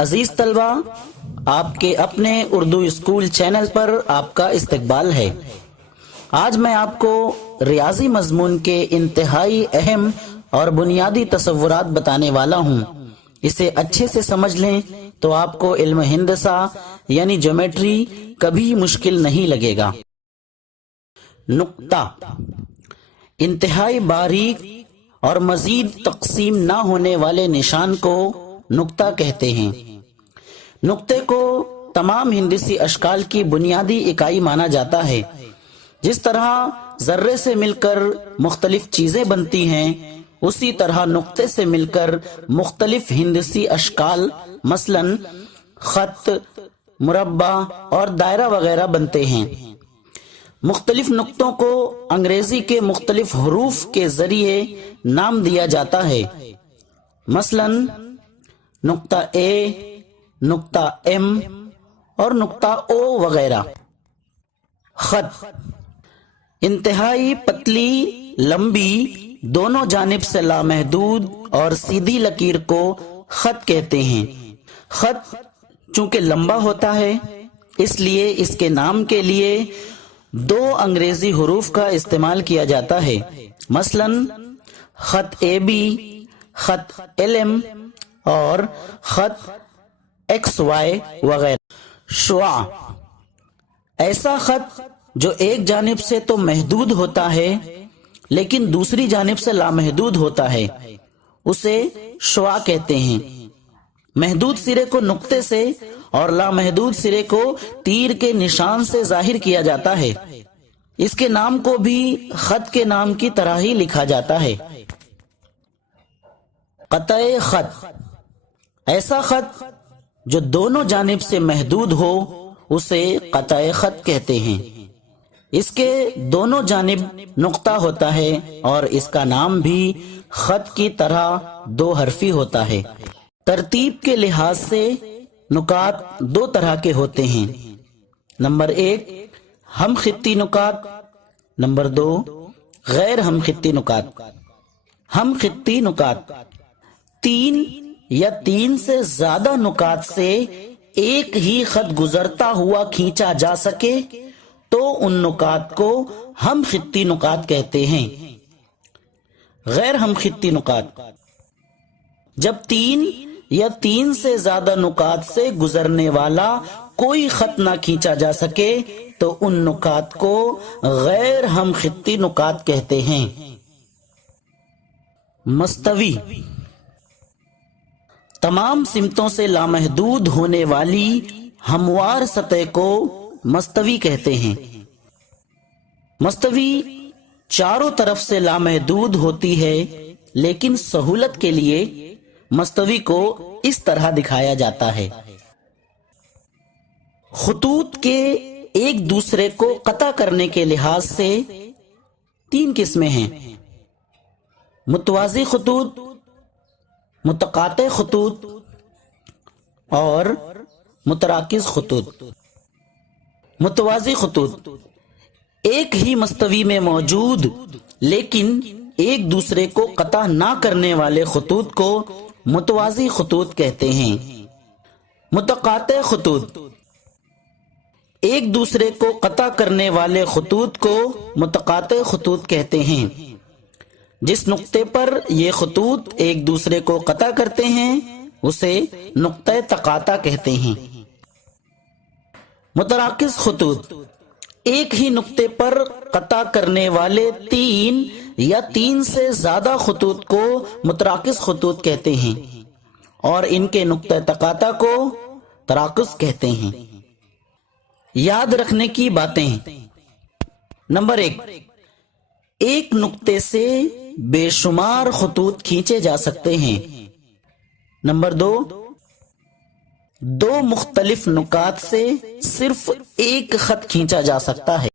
عزیز طلبہ، آپ کے اپنے اردو اسکول چینل پر آپ کا استقبال ہے۔ آج میں آپ کو ریاضی مضمون کے انتہائی اہم اور بنیادی تصورات بتانے والا ہوں۔ اسے اچھے سے سمجھ لیں تو آپ کو علم ہندسہ یعنی جیومیٹری کبھی مشکل نہیں لگے گا۔ نقطہ انتہائی باریک اور مزید تقسیم نہ ہونے والے نشان کو نقطہ کہتے ہیں۔ نقطے کو تمام ہندسی اشکال کی بنیادی اکائی مانا جاتا ہے۔ جس طرح ذرے سے مل کر مختلف چیزیں بنتی ہیں، اسی طرح نقطے سے مل کر مختلف ہندسی اشکال مثلا خط، مربع اور دائرہ وغیرہ بنتے ہیں۔ مختلف نقطوں کو انگریزی کے مختلف حروف کے ذریعے نام دیا جاتا ہے، مثلا نقطہ اے، نقطہ ایم اور نقطہ او وغیرہ۔ خط انتہائی پتلی، لمبی، دونوں جانب سے لامحدود اور سیدھی لکیر کو خط کہتے ہیں۔ خط چونکہ لمبا ہوتا ہے، اس لیے اس کے نام کے لیے دو انگریزی حروف کا استعمال کیا جاتا ہے، مثلا خط اے بی، خط ایل ایم اور خط ایکس وائی وغیرہ۔ شعاع ایسا خط جو ایک جانب سے تو محدود ہوتا ہے لیکن دوسری جانب سے لامحدود ہوتا ہے، اسے شعاع کہتے ہیں۔ محدود سرے کو نقطے سے اور لامحدود سرے کو تیر کے نشان سے ظاہر کیا جاتا ہے۔ اس کے نام کو بھی خط کے نام کی طرح ہی لکھا جاتا ہے۔ قطع خط ایسا خط جو دونوں جانب سے محدود ہو، اسے قطع خط کہتے ہیں۔ اس کے دونوں جانب نقطہ ہوتا ہے اور اس کا نام بھی خط کی طرح دو حرفی ہوتا ہے۔ ترتیب کے لحاظ سے نکات دو طرح کے ہوتے ہیں، نمبر ایک ہم خطی نکات، نمبر دو غیر ہم خطی نکات۔ ہم خطی نکات تین یا تین سے زیادہ نکات سے ایک ہی خط گزرتا ہوا کھینچا جا سکے تو ان نکات کو ہم خطی نکات کہتے ہیں۔ غیر ہم خطی نکات جب تین یا تین سے زیادہ نکات سے گزرنے والا کوئی خط نہ کھینچا جا سکے تو ان نکات کو غیر ہم خطی نکات کہتے ہیں۔ مستوی تمام سمتوں سے لامحدود ہونے والی ہموار سطح کو مستوی کہتے ہیں۔ مستوی چاروں طرف سے لامحدود ہوتی ہے، لیکن سہولت کے لیے مستوی کو اس طرح دکھایا جاتا ہے۔ خطوط کے ایک دوسرے کو قطع کرنے کے لحاظ سے تین قسمیں ہیں: متوازی خطوط، متقاطع خطوط اور متراکز خطوط۔ متوازی خطوط ایک ہی مستوی میں موجود لیکن ایک دوسرے کو قطع نہ کرنے والے خطوط کو متوازی خطوط کہتے ہیں۔ متقاطع خطوط ایک دوسرے کو قطع کرنے والے خطوط کو متقاطع خطوط کہتے ہیں۔ جس نقطے پر یہ خطوط ایک دوسرے کو قطع کرتے ہیں اسے نقطہ تقاطع کہتے ہیں۔ متراکز خطوط ایک ہی نقطے پر قطع کرنے والے تین یا تین سے زیادہ خطوط کو متراکز خطوط کہتے ہیں اور ان کے نقطہ تقاطع کو تراکز کہتے ہیں۔ یاد رکھنے کی باتیں: نمبر ایک نقطے سے بے شمار خطوط کھینچے جا سکتے ہیں۔ نمبر دو مختلف نکات سے صرف ایک خط کھینچا جا سکتا ہے۔